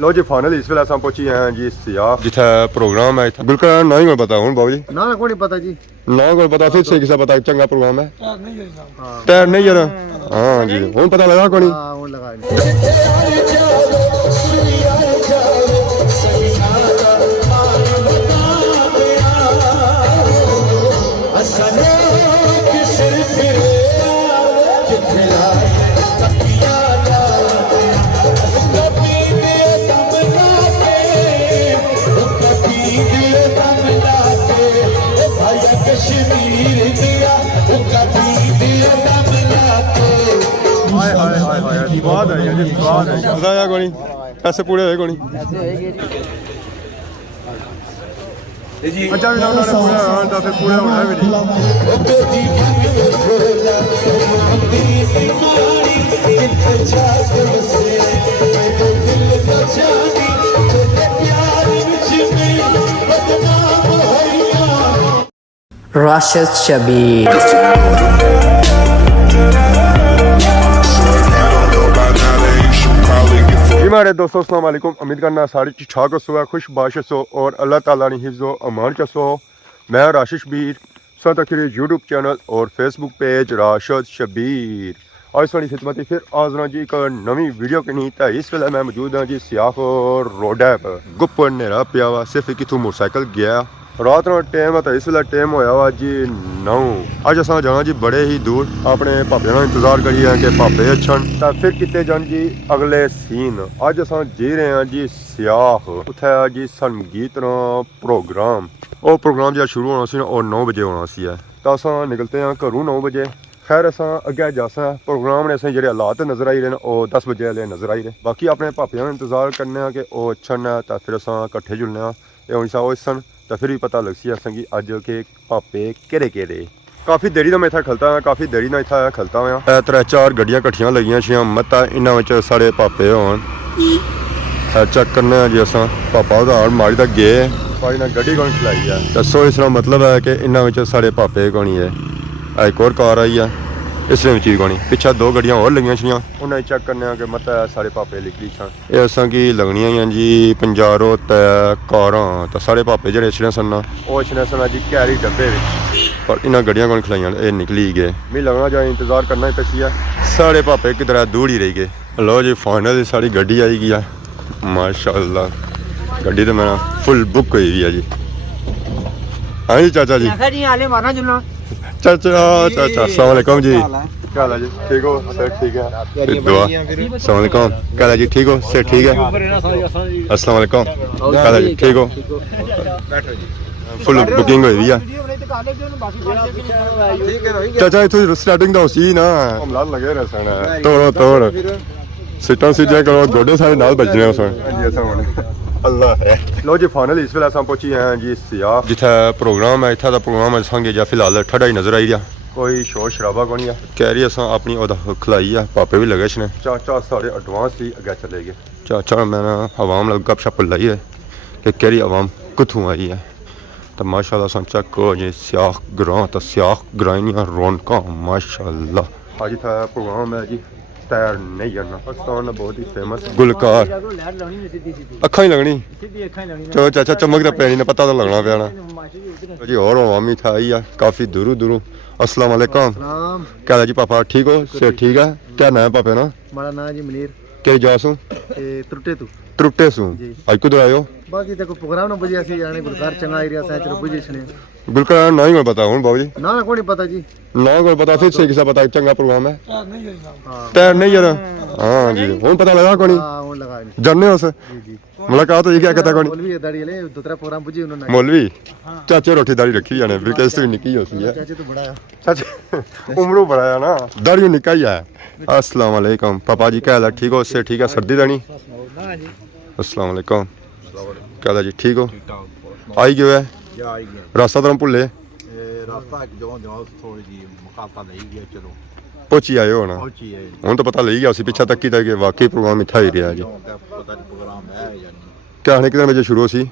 लो जी final इस वेले असां पहुंची हैं जी सियाह जिथे प्रोग्राम है इथे बिल्कुल ना ही कोई पता हुन बाबू जी ना कोई नहीं पता जी ना कोई पता फिर से किसा पता चंगा प्रोग्राम है टायर नहीं यार हां जी हुन पता लगा कोनी हां हुन लगा हाय हाय हाय हाय स्वाद है जी स्वाद है बताया कोनी पैसे पूरे होए कोनी जी अच्छा भी ना पूरा होना तो फिर पूरा होना भी Rashid Shabir. हमारे दोस्तों अस्सलाम वालेकुम उम्मीद करना सारी ठीक हो खुश बाशिश हो और अल्लाह ताला ने हिफ्ज़ो अमान चसो मैं राशिद शबीर साथ अखिर यूट्यूब चैनल और फेसबुक पेज राशिद शबीर आज थोड़ी खिदमत फिर आजना जी एक नवी वीडियो की नहीं था इस वेले मैं मौजूद हाँ जी सियाह और रोडै पर गुप नेरा पिया वा सिर्फ कितों मोटरसाइकिल गया रात ना टाइम है तो इस वेले टाइम होया वा जी 9 अज अस जाना जी बड़े ही दूर अपने भापे का इंतजार करिए कि भापे अच्छन तो फिर कितने जान जी अगले सीन अज अस जी रहे हैं जी सियाह उत्थे जी संगीत प्रोग्राम वो प्रोग्राम जो शुरू होना सी और 9 बजे होना सी है तो अस निकलते हैं घरों 9 बजे खैर अस अगे जासा प्रोग्राम ने असें जेह्ड़े हालात नजर आई रहे हैं वो 10 बजे वाले नजर आई रहे बाकी अपने भापे का इंतजार करने कि वो अच्छन है तो फिर अस कट्ठे जुलने ये हूँ सा सन तो फिर भी पता लग सी असें कि अज के भापे केड़े केड़े काफ़ी देरी का मैं इतना खलता हाँ काफ़ी देरी ना इतना खलता हुआ 3-4 गड्डियां कट्ठियां लगियां छियां मत इन्होंने साढ़े भापे होन चेक करने जी अस भापा उधार माड़ी तक गए भाई ने गड्डी कौन चलाई है दसो इसका मतलब है कि इन्होंने साढ़े भापे कौन है एक और कार आई है इसलिए चीज कोनी पिछा 2 गड्डियां और लगियां छियां उन्हें चेक करने कि मत साढ़े भापे निकली छन ये असां की लगनियां ही जी पंजारो ते कारां तो साढ़े भापे जेह्ड़े छड़े सन वो छड़े सन जी कैरी डब्बे पर इन्हां गड्डियां कौन खलाइयां ये निकली गए मिगी लगना जाए इंतजार करना ही पेसी है साढ़े भापे किधर दूर ही रही गए लो जी फाइनल साड़ी गड्डी आई गई है माशाअल्लाह गड्डी तो मेरा फुल बुक हुई हुई है जी हाँ जी चाचा जी चाचा चाचा अस्सलाम वालेकुम जी क्या हाल है जी ठीक हो सर ठीक है दुआ अस्सलाम वालेकुम क्या हाल है जी ठीक हो सर ठीक है अस्सलाम वालेकुम क्या हाल है जी ठीक हो फुल बुकिंग हुई है चाचा इथों स्टार्टिंग तो सी ना हमला लगे रहे सन तोड़ो तोड़ सीटां सीटियां करो गोडे सारे नाल बजने उसमें अल्लाह है लो जी फाइनल इस वेले असां पहुंची हैं जी सियाह जिथे प्रोग्राम है इत्थे दा प्रोग्राम असांगे जा फिलहाल ठंडा ही नजर आई रहा कोई शोर शराबा कोनी है कह रही असां अपनी ओदा खलाई है पापे भी लगे ने चाचा सारे एडवांस ही अगे चले गए चाचा मैंने आवाम लग गपशप लाई है कि केरी आवाम कुथों आई है तो माशाल्लाह असां चेक करो जी सियाह ग्रां तो सियाह ग्रां रौनकां माशाल्लाह आज इत्थे प्रोग्राम है जी टायर नहीं जाना पाकिस्तान बहुत ही फेमस गुलकार अखा ही लगनी चलो चाचा चमक तो पैनी ने पता तो लगना पैना जी और अवामी था आई है काफी दूरों दूरों अस्सलाम वालेकुम क्या हाल है जी पापा ठीक हो से ठीक है क्या नाम है पापे ना हमारा नाम जी मुनीर के जासू त्रुटे सू आज कुछ आयो बाकी देखो प्रोग्राम ना बजे ऐसे आने गुलकार चंगा एरिया से चलो बुझे छने गुलकार ना ही कोई पता हुन बाबू जी ना कोई नहीं पता जी ना कोई पता फिर से किसा पता चंगा प्रोग्राम है टायर नहीं यार हां जी हुन पता लगा कोनी हां हुन लगा जानने हो जी जी मुलाकात हुई क्या कहता कोनी मौलवी दाढ़ी ले दूसरा प्रोग्राम बुझे उन्होंने मौलवी चाचे रोटी दाढ़ी रखी जाने फिर कैसे निकी होती है चाचे तो बड़ा है चाचा उम्र बड़ा है ना दाढ़ी निका ही है अस्सलाम वालेकुम पापा जी क्या हाल है ठीक हो से ठीक है सर्दी दानी अस्सलाम वालेकुम क्या हाल है जी ठीक हो आई क्यों है रास्ता तो भुले पहुंची आए हो ना हूँ तो पता लगी गया उसी पिछा तक कि वाकई प्रोग्राम इतना ही रहा जी क्या आने कितने बजे शुरू सी 9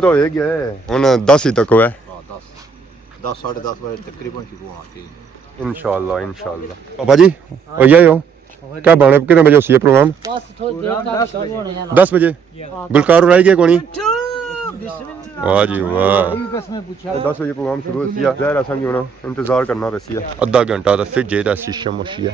तो हो गया हूँ 10 ही तक है 10 10:30 बजे तकरीबन शुरू होना चाहिए इंशाल्लाह इंशाल्लाह। पापा जी हो जाए हो क्या बने कितने बजे होती है प्रोग्राम? बस थोड़ी देर तक शुरू होने वाला 10 बजे गुलकार उड़ाई गए कोनी? वाह जी वाह। 10 बजे प्रोग्राम शुरू होती है। ज़ाहिर असा क्यों ना इंतजार करना वैसी है अद्धा घंटा तो फिर जेदा शीशम होती है।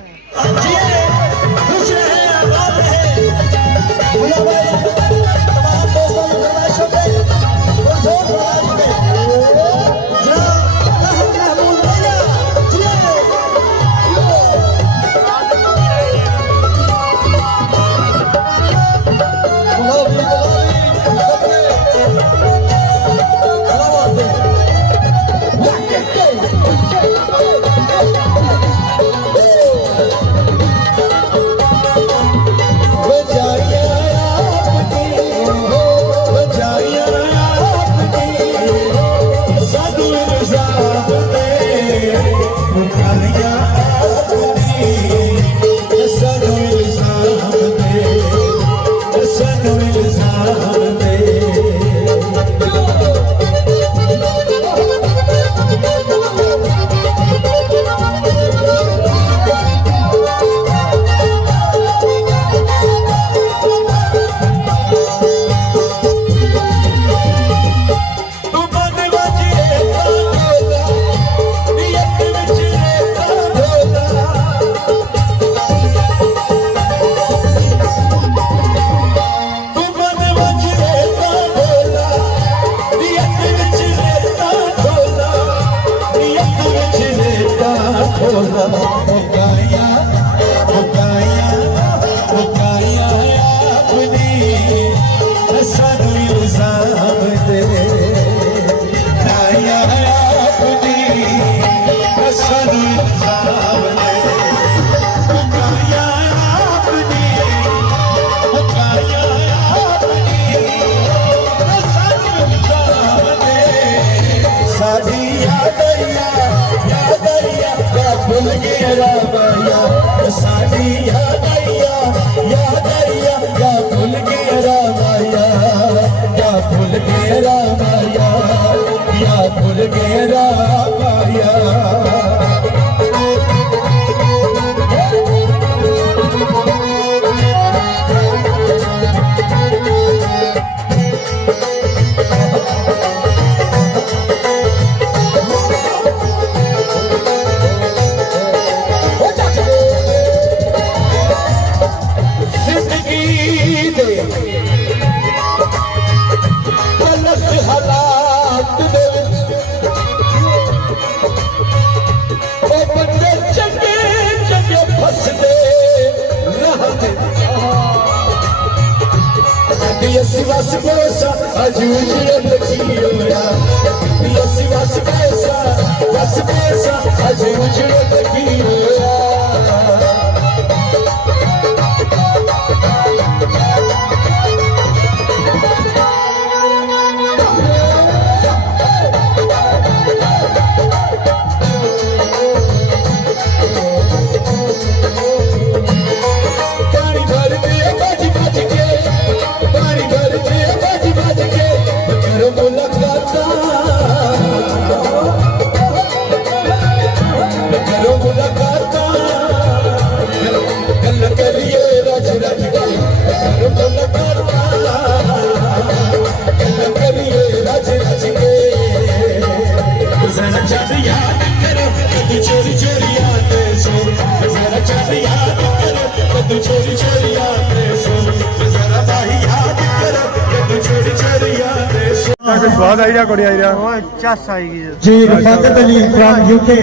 स्वाद आई रहा कोनी आई रहा चस आएगी जी रफाकत अली फ्रॉम यूके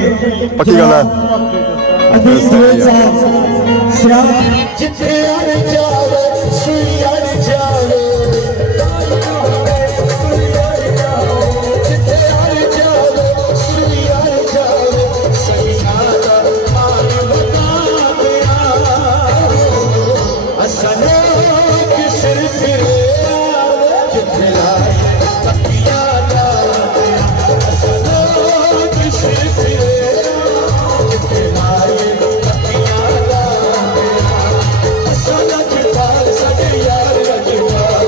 पक्की गल है अभी श्याम जिथे अड़ जावे सुई अड़ जावे जिथे अड़ जावे सुई अड़ जावे सहीना मान बता गया असना किसर फिरे जिथे लाए यार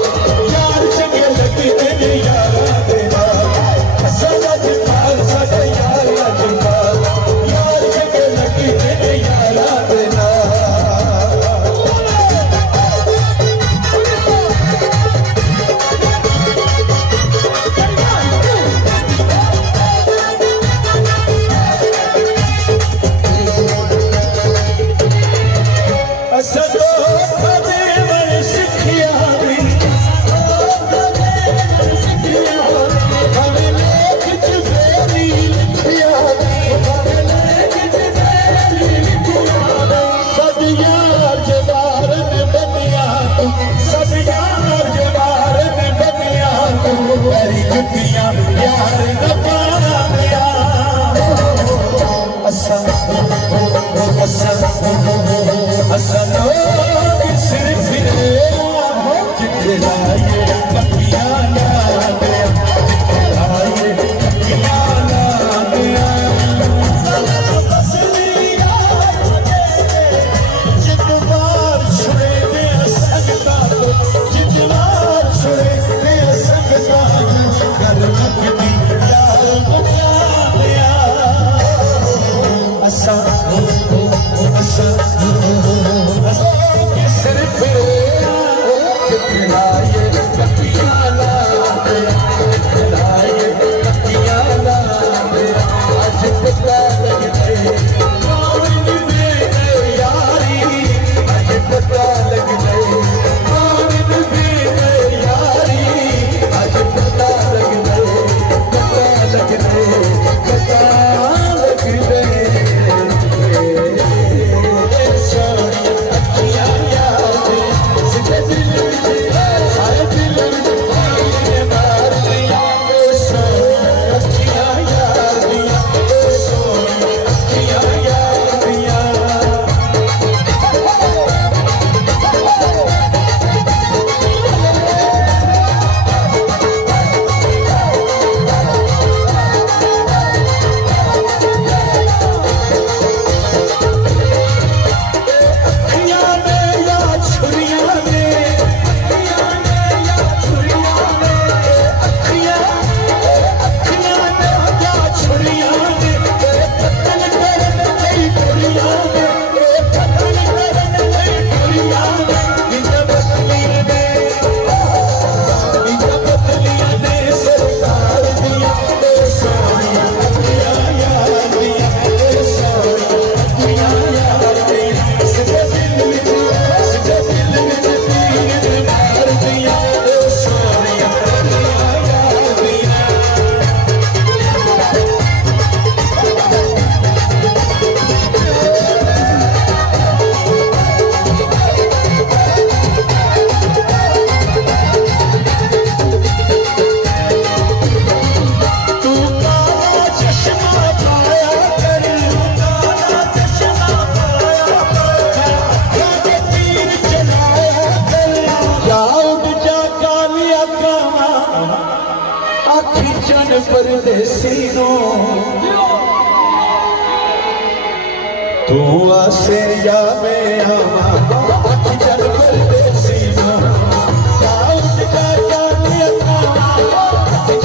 असदो कदे वर सिखिया दी हमें लेख च फेरी लिखिया दी सब यार जवार ने बनिया तू सब यार जवार ने बनिया तू मेरी जुतियां यार न पाया असा लोग सिर फिरे जिथे लाए पक्कियां याद जिथे लाए पक्कियां जितवार छुड़े दे सकता जितवार छुड़े दे सकता कर लगती यार मुझा दिया असा सिर फिरे जिथे लाए पक्कियां लाए पक्कियां आज पता लगते कौन दे यारी आज पता लगते कौन दे यारी आज पता लगते पता लगते परदेसी नो तू आसे या मैं आवा चल परदेसी नो जाऊं का जाने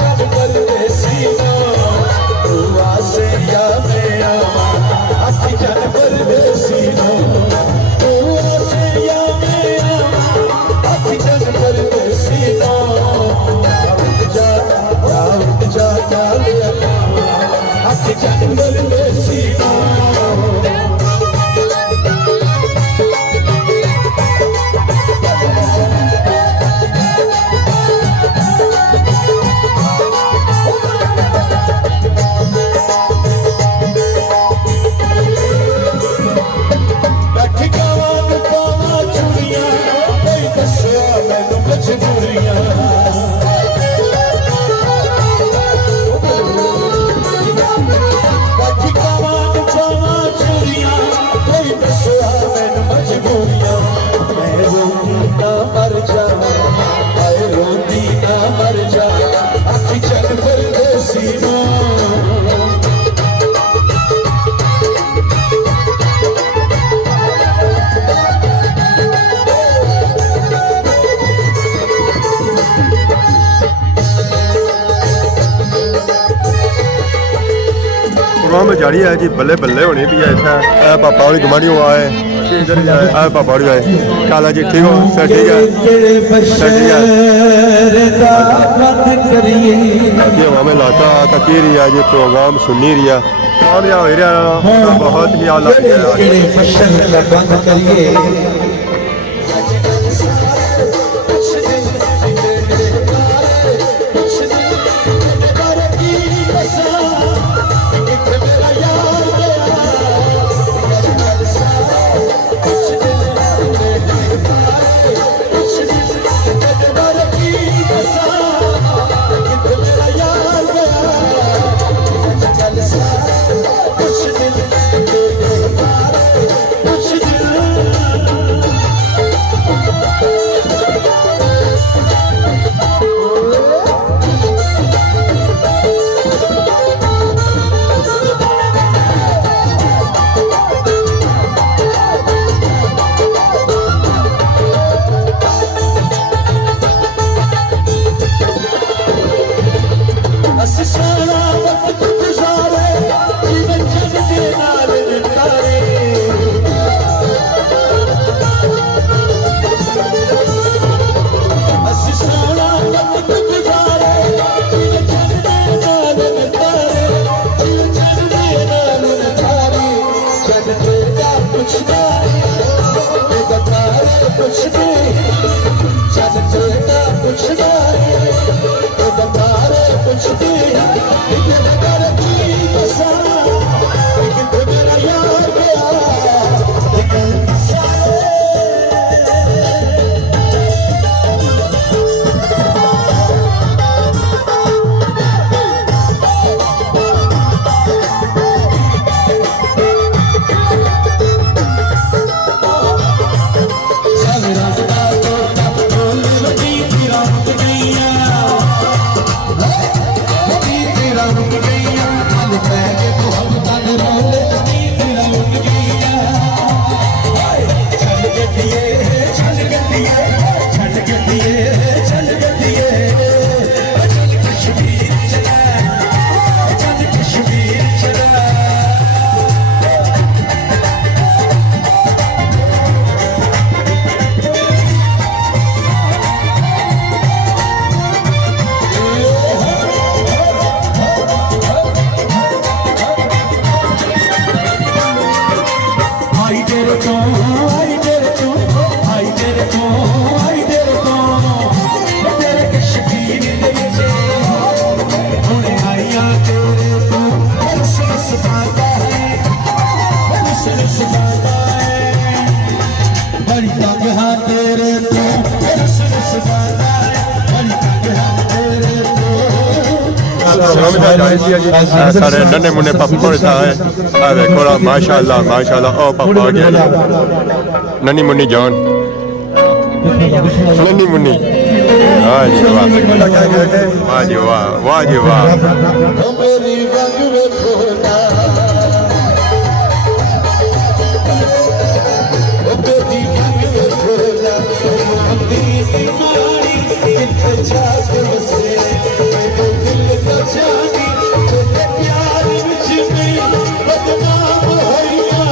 चल परदेसी नो तू आसे या मैं आवा चल परदेसी नो तू आसे या मैं आवा चल परदेसी नो प्रोग्राम जारी है जी बल्ले बल्ले होनी भी है इतना पापा वाली गमाड़ी आए इधर आए पापा वाली आए काला जी ठीक हो सर ठीक है सर ठीक है हमें लाता तकी रही है जी प्रोग्राम सुनी रही है बहुत ही आला पुछदा ये बतारे पुछदे जब तेरा पुछदा ये बतारे पुछदे ये नगर की बसा कि तेरा यार गया सारे नन्हे मुन्ने पापा है देखो माशाल्लाह माशाल्लाह ओ पापा आ गया नन्ही मुन्नी जान नन्ही मुन्नी वाह जी वाह वाह जी वाह वाह जी वाह मेरी रंग में खोना मेरी रंग में खोना मेरी मारी कितने जाते से मेरे दिल का जानी तेरे प्यार विच में बदनाम होइया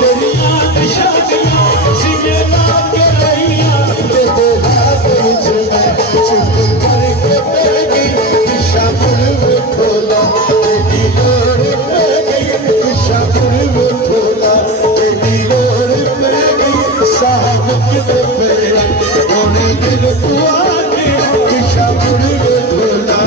तेरी याद शादियां सीने लाके रहिया तेरे हाथ विच में चुप करके बैठी दिशा में खोला तेरी लोर पे गई दिशा में खोला तेरी लोर पे गई साहब के मेरा कोने दिल को आके दिशा में खोला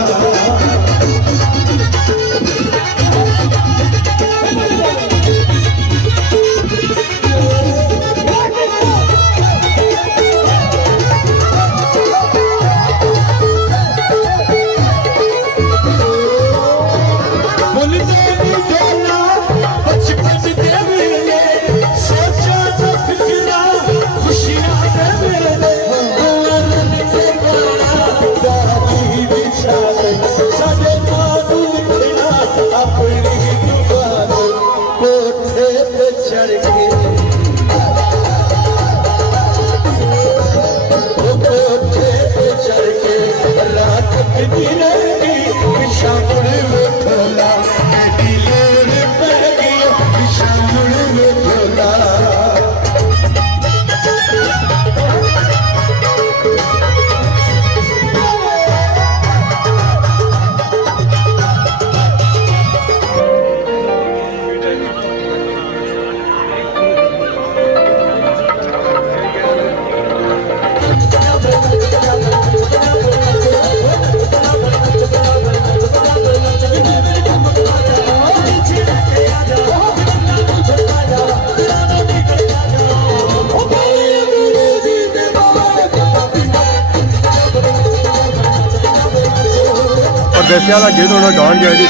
परदेसिया का गीत उन्होंने गान गया जी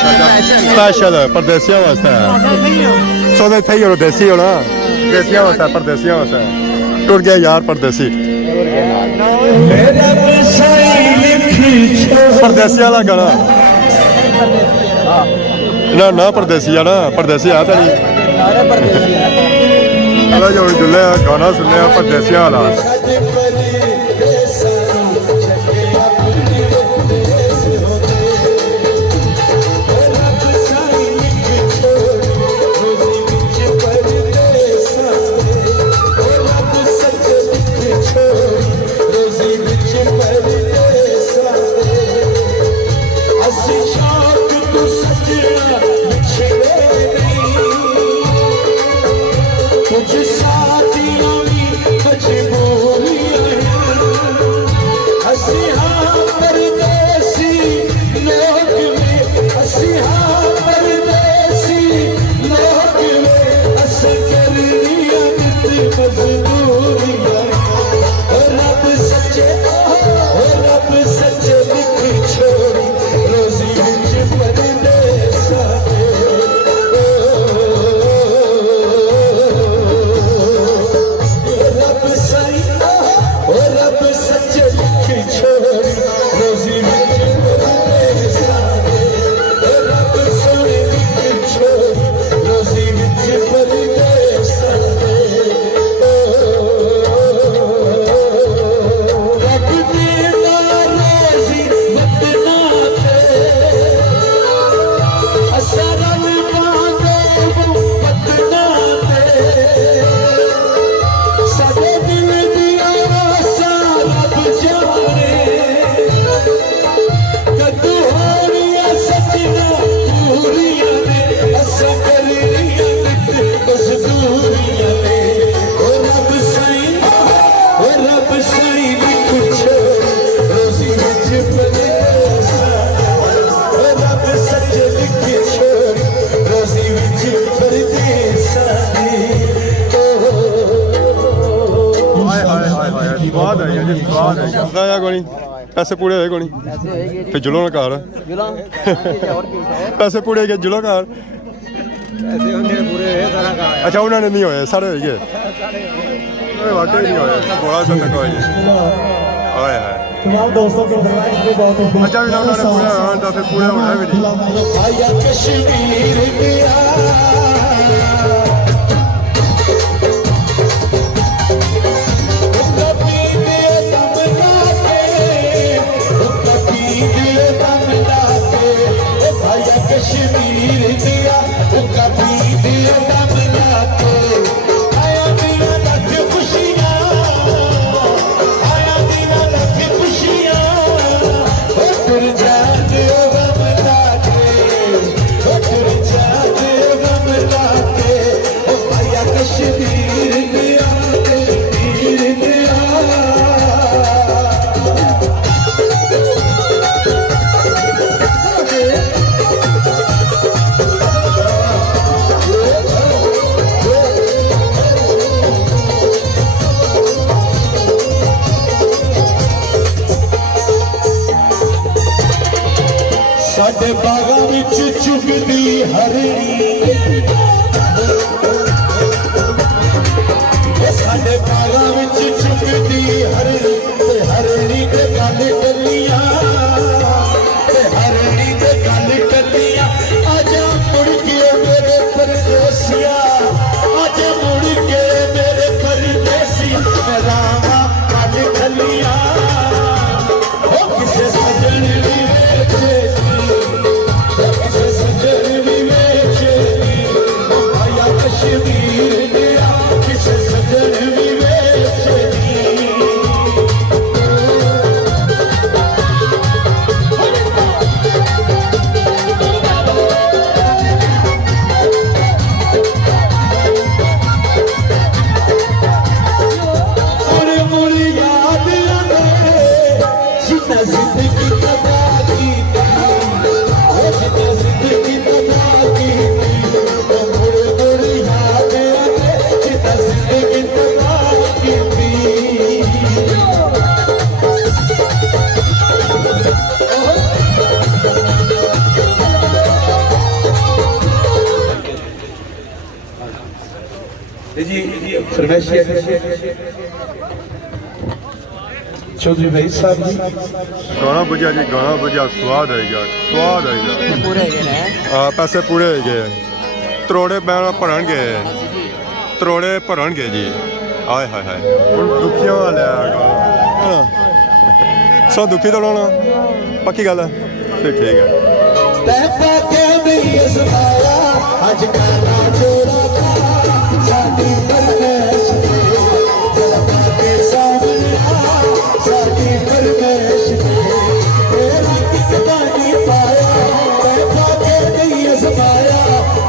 स्पेशल परदेसिया वास्ते सो तो इतना ही होना देसी होना देसिया वास्ते परदेसिया वास्ते टुर गया यार परदेसी परदेसिया का गाना ना ना परदेसिया ना परदेसी है तो नहीं चलो जो जुल्ले गाना सुनने परदेसिया वाला Just स्वाद है जी स्वाद है दाया कोनी पैसे पूरे होए कोनी फिर जुलो ना कार पैसे पूरे गए जुलो कार ऐसे होंगे पूरे है सारा का अच्छा उन्होंने नहीं होए सारे हो गए वाकई नहीं होए बड़ा सा तक होए हाय हाय तमाम दोस्तों को फरमाइश में बहुत बहुत अच्छा भी उन्होंने पूरे होए तो फिर पूरे होना भी नहीं आया कश्मीर दिया कश्मीर दिया कभी दिया दम लाके आया दिया लख खुशियाँ आया दिया लख खुशियाँ फिर जाते गम लाके फिर जाते गम लाके आया कश्मीर दिया कश्मीर दिया साडे बागां विच चुगदी हरणी साडे बागां विच चुगदी हरणी ते हरणी दे गल टलियां ते हरणी दे गल टलियां आजा मुड़ के मेरे परदेसिया आजा मुड़ के मेरे परदेसी रामा गल टलियां ओ किसे सजन दी वेचे कश्मीर दिया किसे सजन भी बेचनी मुड़ मुड़ याद आवे जितना जिंदगी तबाह की जितना जिंदगी तबाह की चौधरी भाई साहब जी गाना बुझा जी गाना बुझा स्वाद है यार पूरे गए पैसे पूरे हो गए त्रोड़े भरनगे त्रोड़े भरनगे जी हाय हाय हाय हुण दुखियां वाले सो दुखी तो लाना पक्की गल है फिर ठीक है तहता के नहीं आजमाया आज गाना जोड़ा था साडी फरमाइश के सामने साडी फरमाइश तेरी कितानी पाया तहता के नहीं आजमाया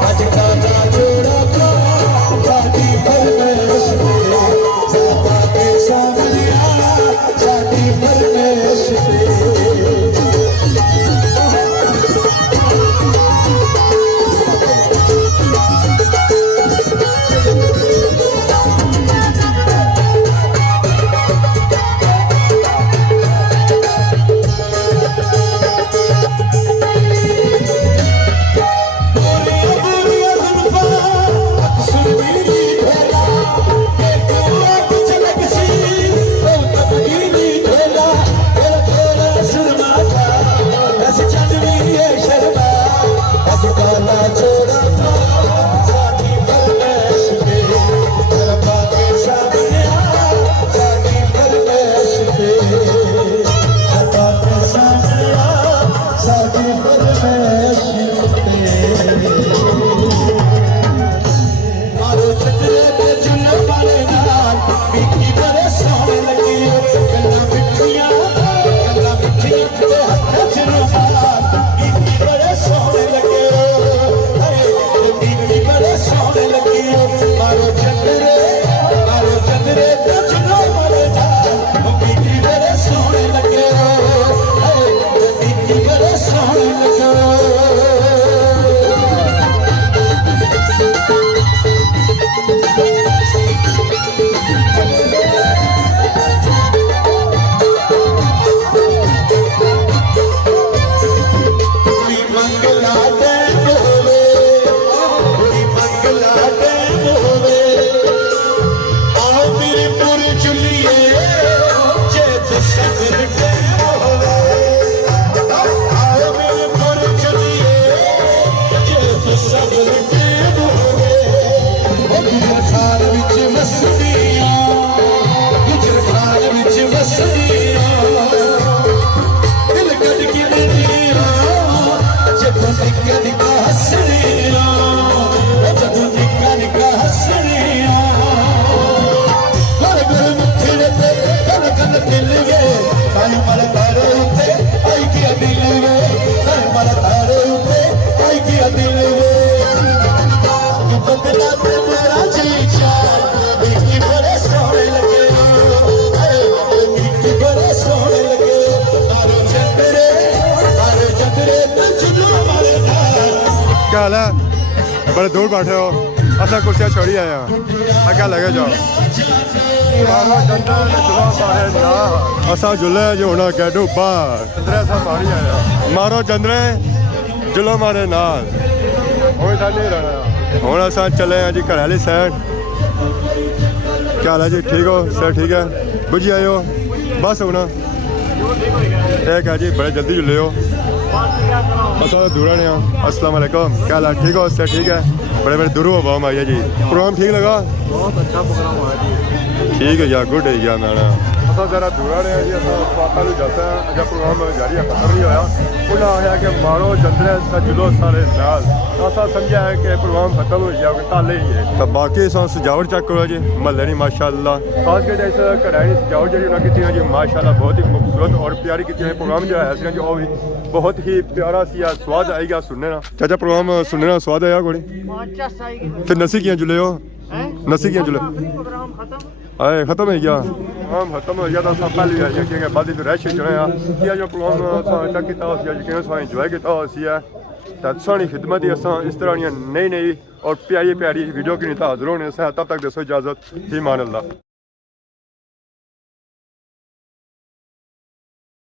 आज गाना जोड़ा था साडी फरमाइश के सामने साडी फरमाइश हाल है? बड़े दूर बैठे हो, असा कुर्सियाँ छोड़ी आए हैं, क्या लगे जाओ असा जुले जो होना कैडू बार चंद्रे सा मारी आया मारो चंद्रे जुलो मारे नाल हूँ नहीं रहना हूँ असा चले हैं जी घर वाली साइड क्या हाल है जी ठीक हो सर ठीक है बुझी आए हो बस होना ठीक है जी बड़े जल्दी जुले हो असा दूर ने अस्सलाम वालेकुम क्या हाल है ठीक हो सर ठीक है बड़े बड़े दूर हो बहुत आइए जी प्रोग्राम ठीक लगा बहुत अच्छा प्रोग्राम हुआ जी ठीक है यार गुड है यार मैंने असा जरा दूर ने जी असा जाता है अगर प्रोग्राम जारी खत्म नहीं होया उन्हें आया कि मारो चंद्रे का जुलो सारे नाल असा समझा है कि प्रोग्राम खत्म हो गया ताले ही है तो बाकी सजावट चेक करो जी महल्ले नहीं माशाअल्लाह खास कर इस घड़ा की सजावट जी उन्हें की जी माशाअल्लाह बहुत ही खूबसूरत और प्यारी की प्रोग्राम जो है जो भी बहुत ही प्यारा सी स्वाद आई गया सुनने ना चाचा प्रोग्राम सुनने ना स्वाद आया कोई फिर नसी किया जुले हो नसी किया जुले आए खत्म है क्या प्रोग्राम खत्म हो गया तो सब पहले है कि बाद में रश चले या जो प्रोग्राम चेक किया कि इंजॉय किया सोनी खिदमत ही असा इस तरह नई नई और प्यारी प्यारी वीडियो की हाजिर होने से तब तक दसो इजाजत ही मान अल्लाह।